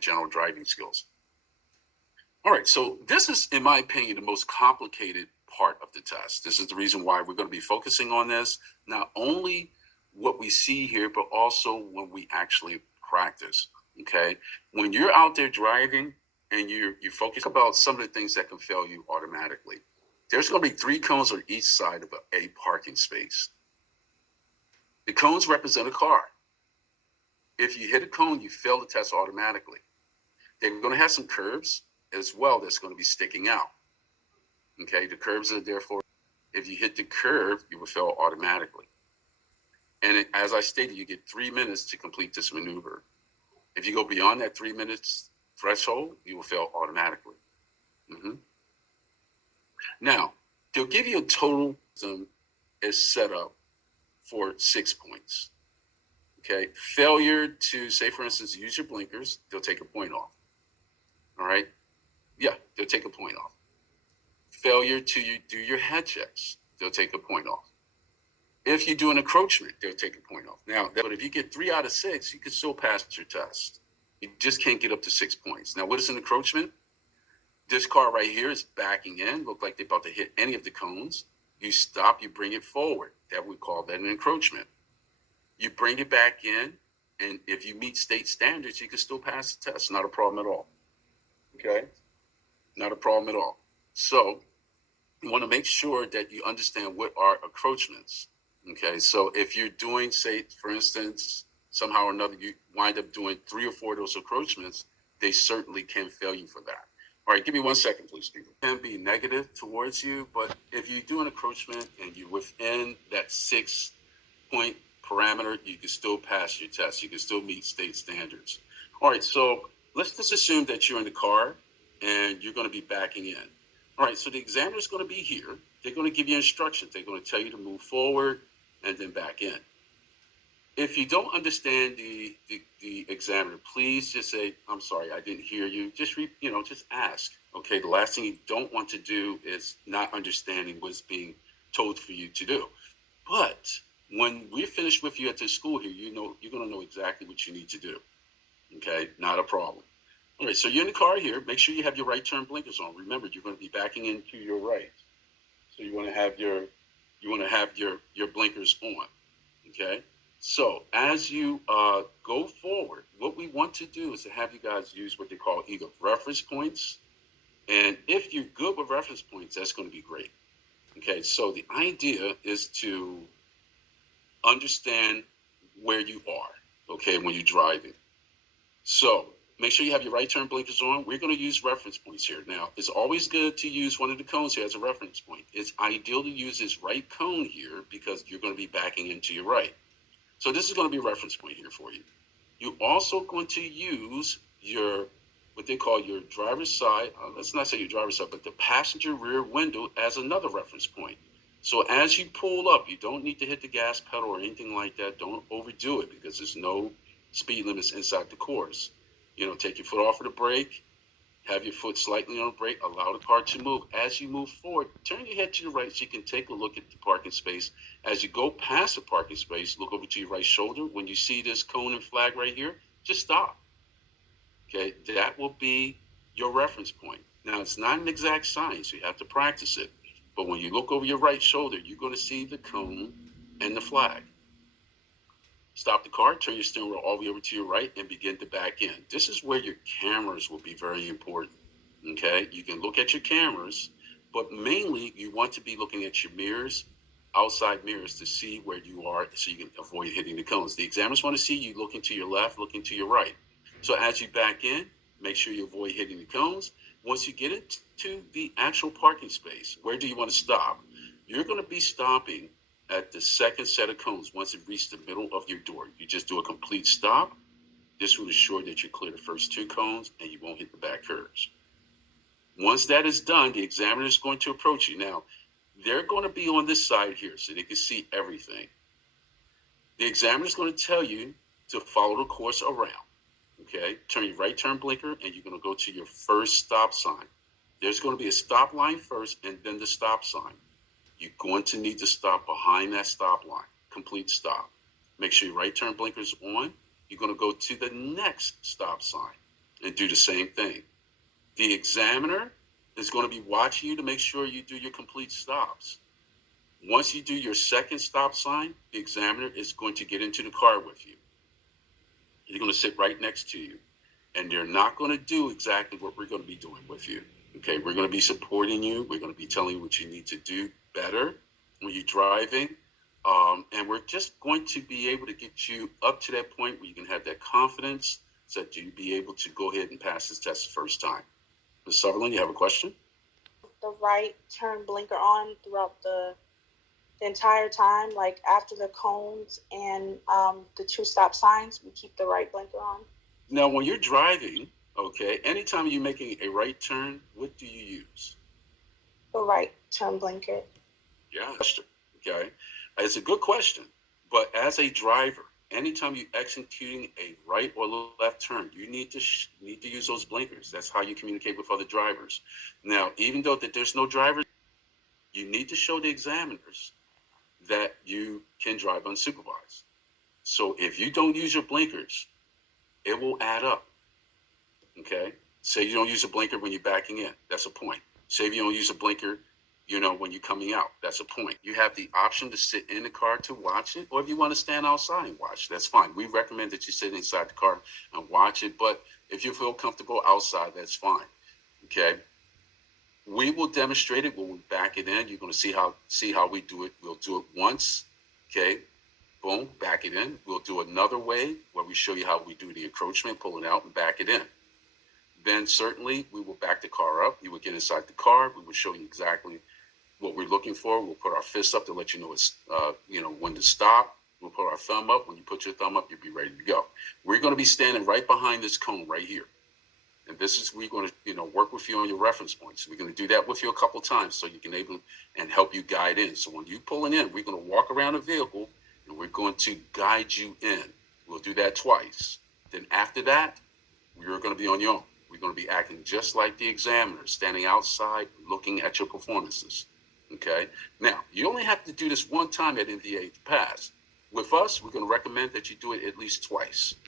general driving skills. All right, so this is, in my opinion, the most complicated part of the test. This is the reason why we're going to be focusing on this, not only what we see here, but also when we actually practice. Okay, when you're out there driving and you focus about some of the things that can fail you automatically. There's going to be 3 cones on each side of a parking space. The cones represent a car. If you hit a cone, you fail the test automatically. They're going to have some curves as well that's going to be sticking out. Okay, the curves are therefore, if you hit the curve, you will fail automatically. And as I stated, you get 3 minutes to complete this maneuver. If you go beyond that 3 minutes threshold, you will fail automatically. Now, they'll give you a total is set up for 6 points. Okay, failure to, say for instance, use your blinkers, they'll take a point off. All right, yeah, they'll take a point off. Failure to do your head checks, they'll take a point off. If you do an encroachment, they'll take a point off. Now, but if you get 3 out of 6, you can still pass your test. You just can't get up to 6 points. Now, what is an encroachment? This car right here is backing in, look like they're about to hit any of the cones. You stop, you bring it forward. That we call that an encroachment. You bring it back in, and if you meet state standards, you can still pass the test. Not a problem at all. Okay? Not a problem at all. So you want to make sure that you understand what are encroachments. Okay, so if you're doing, say, for instance, somehow or another, you wind up doing 3 or 4 of those encroachments, they certainly can fail you for that. All right, give me 1 second, please, people. It can be negative towards you, but if you do an encroachment and you're within that 6-point parameter, you can still pass your test. You can still meet state standards. All right, so let's just assume that you're in the car and you're going to be backing in. All right, so the examiner is going to be here. They're going to give you instructions. They're going to tell you to move forward and then back in. If you don't understand the examiner, please just say, I'm sorry, I didn't hear you. Just ask. Okay, the last thing you don't want to do is not understanding what's being told for you to do. But when we're finished with you at the school here, you're going to know exactly what you need to do. Okay, not a problem. All right, so you're in the car here. Make sure you have your right turn blinkers on. Remember, you're going to be backing into your right. So you want to have your blinkers on. Okay? So as you go forward, what we want to do is to have you guys use what they call either reference points. And if you're good with reference points, that's going to be great. Okay, so the idea is to understand where you are, okay, when you're driving. So make sure you have your right turn blinkers on. We're going to use reference points here. Now, it's always good to use one of the cones here as a reference point. It's ideal to use this right cone here because you're going to be backing into your right. So this is going to be a reference point here for you. You're also going to use what they call your driver's side, let's not say your driver's side, but the passenger rear window as another reference point. So as you pull up, you don't need to hit the gas pedal or anything like that. Don't overdo it because there's no speed limits inside the course. Take your foot off of the brake, have your foot slightly on the brake, allow the car to move. As you move forward, turn your head to the right so you can take a look at the parking space. As you go past the parking space, look over to your right shoulder. When you see this cone and flag right here, just stop. Okay, that will be your reference point. Now, it's not an exact science. You have to practice it. But when you look over your right shoulder, you're going to see the cone and the flag. Stop the car, turn your steering wheel all the way over to your right, and begin to back in. This is where your cameras will be very important, okay? You can look at your cameras, but mainly you want to be looking at your mirrors, outside mirrors, to see where you are so you can avoid hitting the cones. The examiners want to see you looking to your left, looking to your right. So as you back in, make sure you avoid hitting the cones. Once you get into the actual parking space, where do you want to stop? You're going to be stopping at the second set of cones. Once it reaches the middle of your door, you just do a complete stop. This will ensure that you clear the first 2 cones and you won't hit the back curves. Once that is done, the examiner is going to approach you. Now, they're going to be on this side here so they can see everything. The examiner is going to tell you to follow the course around. Okay, turn your right turn blinker and you're going to go to your first stop sign. There's going to be a stop line first and then the stop sign. You're going to need to stop behind that stop line. Complete stop. Make sure your right turn blinker's on. You're going to go to the next stop sign. and do the same thing. The examiner is going to be watching you to make sure you do your complete stops. Once you do your second stop sign, the examiner is going to get into the car with you. He's going to sit right next to you. And they're not going to do exactly what we're going to be doing with you. Okay, we're going to be supporting you. We're going to be telling you what you need to do better when you're driving. And we're just going to be able to get you up to that point where you can have that confidence so that you'll be able to go ahead and pass this test the first time. Ms. Sutherland, you have a question? The right turn blinker on throughout the entire time, like after the cones and the two stop signs, we keep the right blinker on. Now, when you're driving, okay, anytime you're making a right turn, what do you use? The right turn blinker. Yeah, okay. It's a good question. But as a driver, anytime you're executing a right or left turn, you need to use those blinkers. That's how you communicate with other drivers. Now, even though that there's no driver, you need to show the examiners that you can drive unsupervised. So if you don't use your blinkers, it will add up. Okay? Say you don't use a blinker when you're backing in. That's a point. Say if you don't use a blinker, when you're coming out, that's a point. You have the option to sit in the car to watch it, or if you want to stand outside and watch, that's fine. We recommend that you sit inside the car and watch it, but if you feel comfortable outside, that's fine. Okay? We will demonstrate it when we back it in. You're going to see how we do it. We'll do it once. Okay? Boom, back it in. We'll do another way where we show you how we do the encroachment, pull it out and back it in. Then certainly we will back the car up. You will get inside the car. We will show you exactly what we're looking for. We'll put our fist up to let you know it's, when to stop. We'll put our thumb up. When you put your thumb up, you'll be ready to go. We're going to be standing right behind this cone right here. And we're going to, work with you on your reference points. We're going to do that with you a couple times so you can able and help you guide in. So when you're pulling in, we're going to walk around the vehicle and we're going to guide you in. We'll do that twice. Then after that, you're going to be on your own. We're going to be acting just like the examiner, standing outside, looking at your performances. Okay? Now, you only have to do this one time at NVA to pass. With us, we're going to recommend that you do it at least twice.